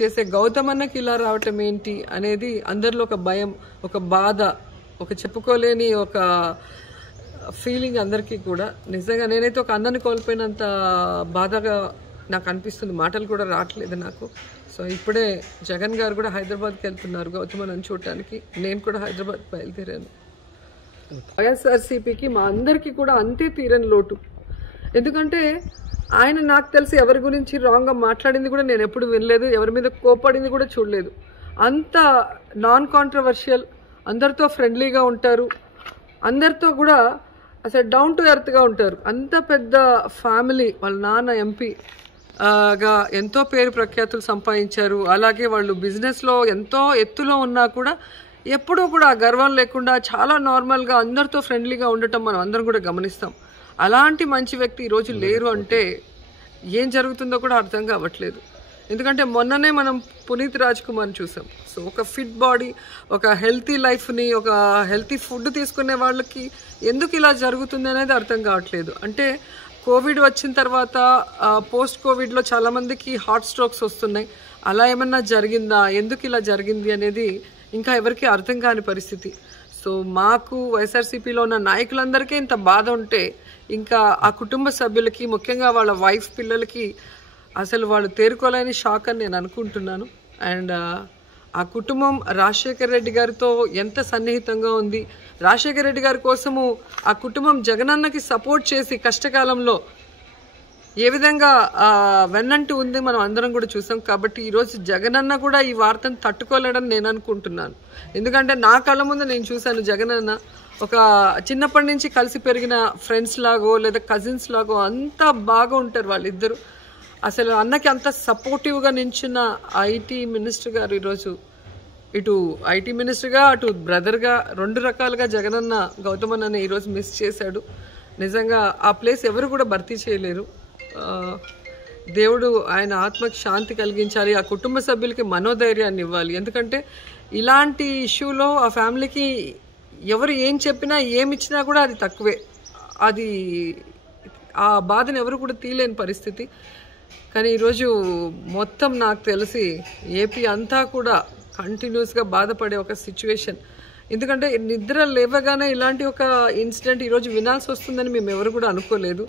చేసే గౌతమ్ అన్నకి ఇలా రావటం ఏంటి అనేది అందరిలో ఒక భయం, ఒక బాధ, ఒక చెప్పుకోలేని ఒక ఫీలింగ్ అందరికీ కూడా. నిజంగా నేనైతే ఒక అన్నని కోల్పోయినంత బాధగా నాకు అనిపిస్తుంది. మాటలు కూడా రావట్లేదు నాకు. సో ఇప్పుడే జగన్ గారు కూడా హైదరాబాద్కి వెళ్తున్నారు గౌతమ్ అన్నని చూడటానికి. నేను కూడా హైదరాబాద్ బయలుదేరాను. వైఎస్ఆర్సీపీకి మా అందరికీ కూడా అంతే తీరని లోటు. ఎందుకంటే ఆయన నాకు తెలిసి ఎవరి గురించి రాంగ్గా మాట్లాడింది కూడా నేను ఎప్పుడు వినలేదు, ఎవరి మీద కోపడింది కూడా చూడలేదు. అంత నాన్ కాంట్రవర్షియల్, అందరితో ఫ్రెండ్లీగా ఉంటారు, అందరితో కూడా అసలు డౌన్ టు ఎర్త్గా ఉంటారు. అంత పెద్ద ఫ్యామిలీ, వాళ్ళ నాన్న ఎంపీ గా ఎంతో పేరు ప్రఖ్యాతులు సంపాదించారు. అలాగే వాళ్ళు బిజినెస్లో ఎంతో ఎత్తులో ఉన్నా కూడా ఎప్పుడూ కూడా గర్వం లేకుండా చాలా నార్మల్గా అందరితో ఫ్రెండ్లీగా ఉండటం మనం అందరం కూడా గమనిస్తాం. అలాంటి మంచి వ్యక్తి ఈరోజు లేరు అంటే ఏం జరుగుతుందో కూడా అర్థం కావట్లేదు. ఎందుకంటే మొన్ననే మనం పునీత్ రాజ్ కుమార్ని చూసాం. సో ఒక ఫిట్ బాడీ, ఒక హెల్తీ లైఫ్ని, ఒక హెల్తీ ఫుడ్ తీసుకునే వాళ్ళకి ఎందుకు ఇలా జరుగుతుంది అనేది అర్థం కావట్లేదు. అంటే కోవిడ్ వచ్చిన తర్వాత పోస్ట్ కోవిడ్లో చాలామందికి హార్ట్ స్ట్రోక్స్ వస్తున్నాయి. అలా ఏమన్నా జరిగిందా, ఎందుకు ఇలా జరిగింది అనేది ఇంకా ఎవరికి అర్థం కాని పరిస్థితి. సో మాకు వైఎస్ఆర్సీపీలో ఉన్న నాయకులందరికీ ఇంత బాధ ఉంటే ఇంకా ఆ కుటుంబ సభ్యులకి, ముఖ్యంగా వాళ్ళ వైఫ్ పిల్లలకి అసలు వాళ్ళు తేరుకోలేని షాక్ అని నేను అనుకుంటున్నాను. అండ్ ఆ కుటుంబం రాజశేఖర్ రెడ్డి గారితో ఎంత సన్నిహితంగా ఉంది. రాజశేఖర్ రెడ్డి గారి కోసము ఆ కుటుంబం జగనన్నకి సపోర్ట్ చేసి కష్టకాలంలో ఏ విధంగా వెన్నంటూ ఉంది మనం అందరం కూడా చూసాం. కాబట్టి ఈరోజు జగనన్న కూడా ఈ వార్తను తట్టుకోలేడని నేను అనుకుంటున్నాను. ఎందుకంటే నా కళ్ళ ముందు నేను చూశాను జగనన్న ఒక చిన్నప్పటి నుంచి కలిసి పెరిగిన ఫ్రెండ్స్ లాగో లేదా కజిన్స్ లాగో అంత బాగా ఉంటారు వాళ్ళిద్దరు. అసలు అన్నకి అంత సపోర్టివ్గా నించున్న ఐటీ మినిస్టర్ గారు ఈరోజు ఇటు ఐటీ మినిస్టర్గా అటు బ్రదర్గా రెండు రకాలుగా జగనన్న గౌతమ్ అన్నని ఈరోజు మిస్ చేశాడు. నిజంగా ఆ ప్లేస్ ఎవరు కూడా భర్తీ చేయలేరు. దేవుడు ఆయన ఆత్మకి శాంతి కలిగించాలి, ఆ కుటుంబ సభ్యులకి మనోధైర్యాన్ని ఇవ్వాలి. ఎందుకంటే ఇలాంటి ఇష్యూలో ఆ ఫ్యామిలీకి ఎవరు ఏం చెప్పినా ఏమిచ్చినా కూడా అది తక్కువే. అది ఆ బాధను ఎవరు కూడా తీయలేని పరిస్థితి. కానీ ఈరోజు మొత్తం నాకు తెలిసి ఏపీ అంతా కూడా కంటిన్యూస్గా బాధపడే ఒక సిచ్యువేషన్. ఎందుకంటే నిద్ర లేవగానే ఇలాంటి ఒక ఇన్సిడెంట్ ఈరోజు వినాల్సి వస్తుందని మేము ఎవరు కూడా అనుకోలేదు.